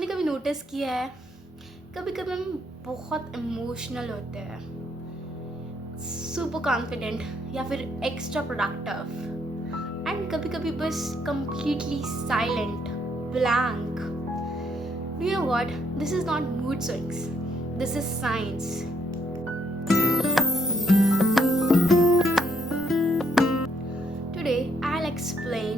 आपने कभी नोटिस किया है, कभी कभी हम बहुत इमोशनल होते हैं, सुपर कॉन्फिडेंट या फिर एक्स्ट्रा प्रोडक्टिव, एंड कभी कभी बस completely silent, blank. Do you know what? This is not mood swings, this is science. Today I will explain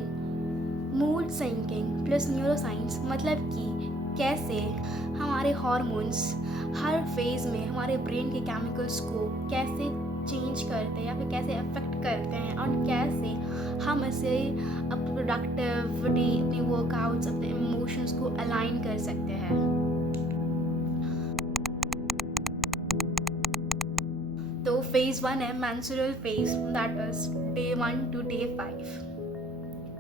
mood syncing plus neuroscience, मतलब कि कैसे हमारे हार्मोन्स हर फेज में हमारे ब्रेन के केमिकल्स को कैसे चेंज करते हैं या फिर कैसे अफेक्ट करते हैं, और कैसे हम इसे अपनी प्रोडक्टिविटी, अपने वर्कआउट्स, अपने इमोशंस को अलाइन कर सकते हैं. तो फेज 1 है menstrual phase, that is day 1 to day 5.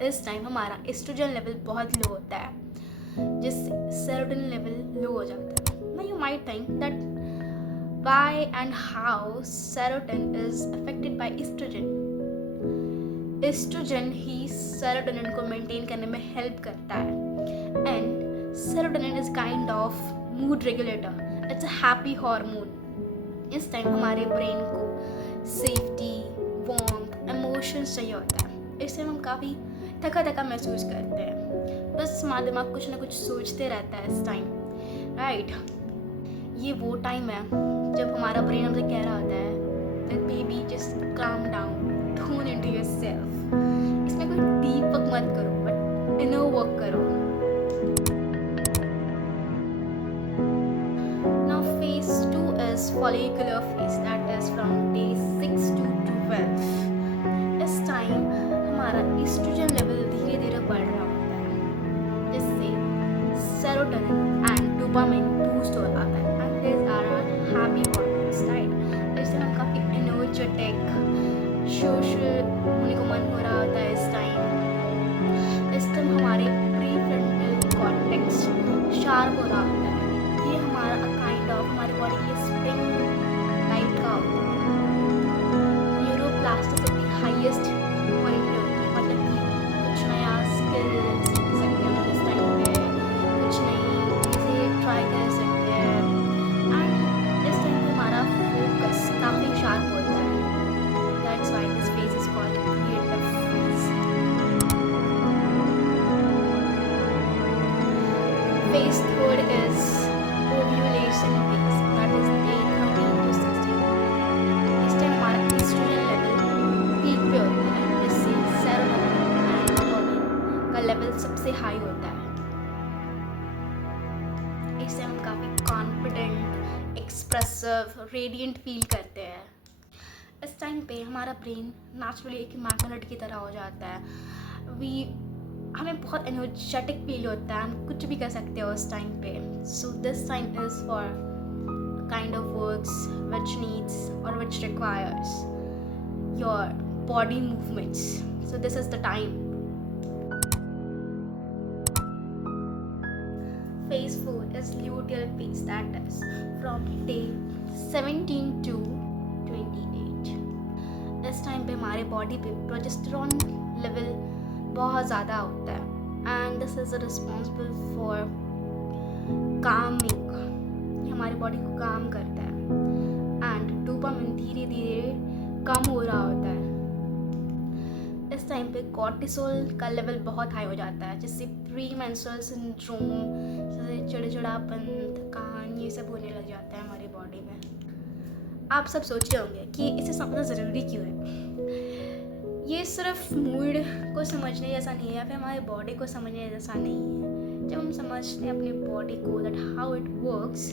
इस टाइम हमारा एस्ट्रोजन लेवल बहुत लो होता है, जिससे सेरोटोनिन लेवल लो हो जाता है. Now you might think that why and how serotonin is affected by estrogen. Estrogen ही सेरोटोनिन को मेंटेन करने में हेल्प करता है, and serotonin is kind of mood regulator. It's a happy hormone. इस टाइम हमारे ब्रेन को सेफ्टी, वार्मथ, इमोशंस चाहिए होता है. इससे हम काफ़ी थका थका महसूस करते हैं. बस हमारा दिमाग कुछ ना कुछ सोचते रहता है इस टाइम, राइट? ये वो टाइम है जब हमारा ब्रेन हमसे कह रहा होता है that baby just calm down, tune into yourself. इसमें कोई डीप वर्क मत करो, बट इनर वर्क करो. Now phase 2 is follicular phase, that is from day 6 to 12. इस टाइम हमारा एस्ट्रोजन लेवल धीरे धीरे बढ़ रहा होता है, जिससे सेरोटोनिन एंड डोपामिन बूस्ट हो जाता है, and these are our happy hormones, right? इससे हम काफ़ी एनर्जेटिक, सोशल होने को मन हो रहा होता है. इस टाइम हमारे प्रीफ्रंटल कॉर्टेक्स शार्प हो रहा होता है. ये हमारा काइंड ऑफ हमारी बॉडी के स्प्रिंग टाइप का होता है. न्यूरोप्लास्टिसिटी हाईएस्ट पॉइंट पे होती है, मतलब कि कुछ नया स्किल सीख सकते हैं हम इस टाइम पे, कुछ नई चीज़ें ट्राई कर सकते हैं, एंड इस टाइम पे हमारा फोकस काफ़ी शार्प होता है. That's why this phase is called creative phase. Phase 3 is ovulation phase, that is day 13 to 16. इस टाइम हमारा एस्ट्रोजन लेवल पीक पे होता है, जिससे सेरोटोनिन एंड डोपामिन का लेवल सबसे हाई होता है. इससे हम काफ़ी कॉन्फिडेंट, एक्सप्रेसिव, रेडिएंट फील करते हैं. इस टाइम पे हमारा ब्रेन नेचुरली एक मैग्नेट की तरह हो जाता है. हमें बहुत एनर्जेटिक फील होता है, हम कुछ भी कर सकते हो उस टाइम पे. So this time is for kind of works which needs or which requires your body movements. So this is the time. Phase 4 is luteal phase, that is from day 17 to 28. इस time पे हमारे body पे progesterone level बहुत ज़्यादा होता है, and this is responsible for Kameng. ये हमारी बॉडी को काम करता है, एंड डोपामिन धीरे धीरे कम हो रहा होता है. इस टाइम पे कॉर्टिसोल का लेवल बहुत हाई हो जाता है, जिससे प्री मेंस्ट्रुअल सिंड्रोम, जैसे चिड़चिड़ापन, थकान, ये सब होने लग जाता है हमारी बॉडी में. आप सब सोच रहे होंगे कि इसे समझना ज़रूरी क्यों है. ये सिर्फ मूड को समझने जैसा नहीं है, या फिर हमारे बॉडी को समझने जैसा नहीं है. जब हम समझते हैं अपनी बॉडी को, दैट हाउ इट वर्क्स,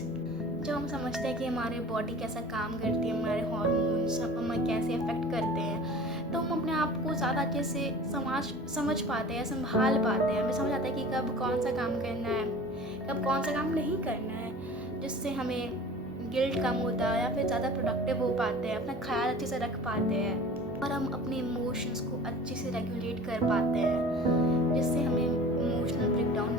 जब हम समझते हैं कि हमारे बॉडी कैसा काम करती है, हमारे हार्मोन्स हमें कैसे अफेक्ट करते हैं, तो हम अपने आप को ज़्यादा अच्छे से समझ पाते हैं, संभाल पाते हैं. हमें समझ आता है कि कब कौन सा काम करना है, कब कौन सा काम नहीं करना है, जिससे हमें गिल्ट कम होता है, या फिर ज़्यादा प्रोडक्टिव हो पाते हैं, अपना ख्याल अच्छे से रख पाते हैं, और हम अपने इमोशंस को अच्छे से रेगुलेट कर पाते हैं, जिससे हमें इमोशनल ब्रेकडाउन